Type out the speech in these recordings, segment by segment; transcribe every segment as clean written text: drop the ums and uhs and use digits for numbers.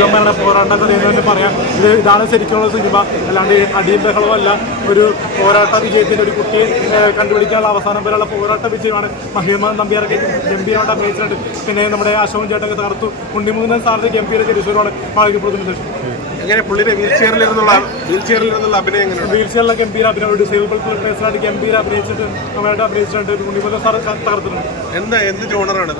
ജീവന്മാരുടെ പോരാട്ടം എന്ന് പറയാം. ഇതാണ് ശരിക്കുള്ള സിനിമ, അല്ലാണ്ട് അടിയും ബഹളവും അല്ല. ഒരു പോരാട്ട വിജയത്തിൻ്റെ ഒരു കുട്ടിയെ കണ്ടുപിടിക്കാനുള്ള അവസാനം വരെയുള്ള പോരാട്ട വിജയമാണ്. മഹിമ നമ്പ്യാരൊക്കെ ഗംഭീരമായിട്ട് അഭിനയിച്ചിട്ടുണ്ട്. പിന്നെ നമ്മുടെ അശോകൻ ചേട്ടൊക്കെ തകർത്തു. ഉണ്ണിമൂന്നൻ സാറിന്റെ ഗംഭീര തിരിച്ചുവരവാണ് മാളികപ്പുറത്തിന് ശേഷം. എങ്ങനെ പുള്ളിയുടെ വീൽ ചെയറിലിരുന്നുള്ള അഭിനയം എങ്ങനെയാണ്? വീൽ ചെയറിലെ ഗംഭീര അഭിനയം, ഡിസേബിൾ പേഴ്സണായിട്ട് ഗംഭീര അഭിനയിച്ചിട്ട് നന്നായിട്ട് അഭിനയിച്ചിട്ടുണ്ട്. ഉണ്ണിമൂന്നൻ സാർ തകർത്തിട്ടുണ്ട്. എന്ത് ജോണറാണ്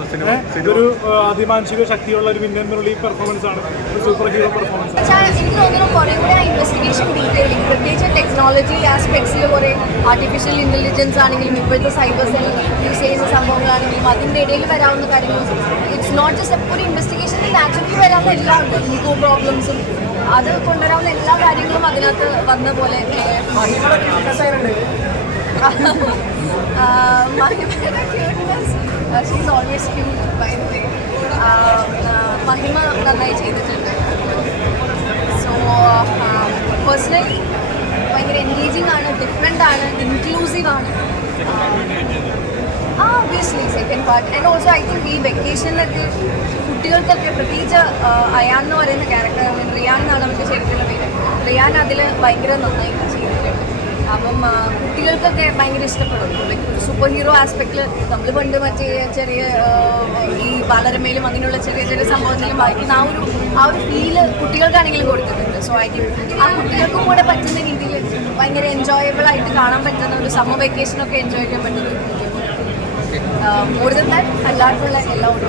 ഇതൊരു അതിമാനുഷിക ശക്തിയുള്ള ഒരു വിന്നറി പെർഫോമൻസ് ആണ്, ഒരു സൂപ്പർ ഹീറോ പെർഫോമൻസ് ആണ്. എനിക്ക് തോന്നുന്നു കുറേ കൂടെ ഇൻവെസ്റ്റിഗേഷൻ ഡീറ്റെയിലിംഗ്, പ്രത്യേകിച്ച് ടെക്നോളജി ആസ്പെക്ട്സിൽ കുറേ ആർട്ടിഫിഷ്യൽ ഇൻ്റലിജൻസ് ആണെങ്കിലും ഇപ്പോഴത്തെ സൈബർ സെൽ യൂസ് ചെയ്യുന്ന സംഭവങ്ങളാണെങ്കിലും അതിൻ്റെ ഇടയിൽ വരാവുന്ന കാര്യങ്ങൾ, ഇറ്റ്സ് നോട്ട് ജസ്റ്റ് ഒരു ഇൻവെസ്റ്റിഗേഷനിൽ നാച്ചുറലി വരാവുന്ന എല്ലാം ഉണ്ട്. ഈഗോ പ്രോബ്ലംസും അത് കൊണ്ടുവരാവുന്ന എല്ലാ കാര്യങ്ങളും അതിനകത്ത് വന്ന പോലെ she's always cute by the way. Mahima നന്നായി ചെയ്തിട്ടുണ്ട്. സോ പേഴ്സണലി ഭയങ്കര എൻഗേജിങ് ആണ്, ഡിഫറെൻ്റ് ആണ്, ഇൻക്ലൂസീവ് ആണ്. Obviously second part. And also I think ഈ വെക്കേഷനിലൊക്കെ കുട്ടികൾക്കൊക്കെ, പ്രത്യേകിച്ച് അയാൻ എന്ന് പറയുന്ന ക്യാരക്ടർ, റിയാൻ എന്നാണ് നമുക്ക് ശരിക്കുള്ള പേര്, റിയാൻ അതിൽ ഭയങ്കര നന്നായി ചെയ്തിട്ടുണ്ട്. അപ്പം കുട്ടികൾക്കൊക്കെ ഭയങ്കര ഇഷ്ടപ്പെടും. ലൈക്ക് ഒരു സൂപ്പർ ഹീറോ ആസ്പെക്റ്റിൽ നമ്മൾ പണ്ട് മറ്റേ ചെറിയ ഈ ബാലരമയിലും അങ്ങനെയുള്ള ചെറിയ ചെറിയ സംഭവത്തിലും വായിക്കുന്ന ആ ഒരു ഫീല് കുട്ടികൾക്കാണെങ്കിലും കൊടുക്കുന്നുണ്ട്. സോ ഐ തിങ്ക് ആ കുട്ടികൾക്കും കൂടെ പറ്റുന്ന രീതിയിൽ ഭയങ്കര എൻജോയബിൾ ആയിട്ട് കാണാൻ പറ്റുന്ന ഒരു സമ്മർ വെക്കേഷനൊക്കെ എൻജോയ് ചെയ്യാൻ പറ്റുന്ന മോർ ദാൻ ദാറ്റ് അല്ലാണ്ടുള്ള എല്ലാം ഉണ്ട്.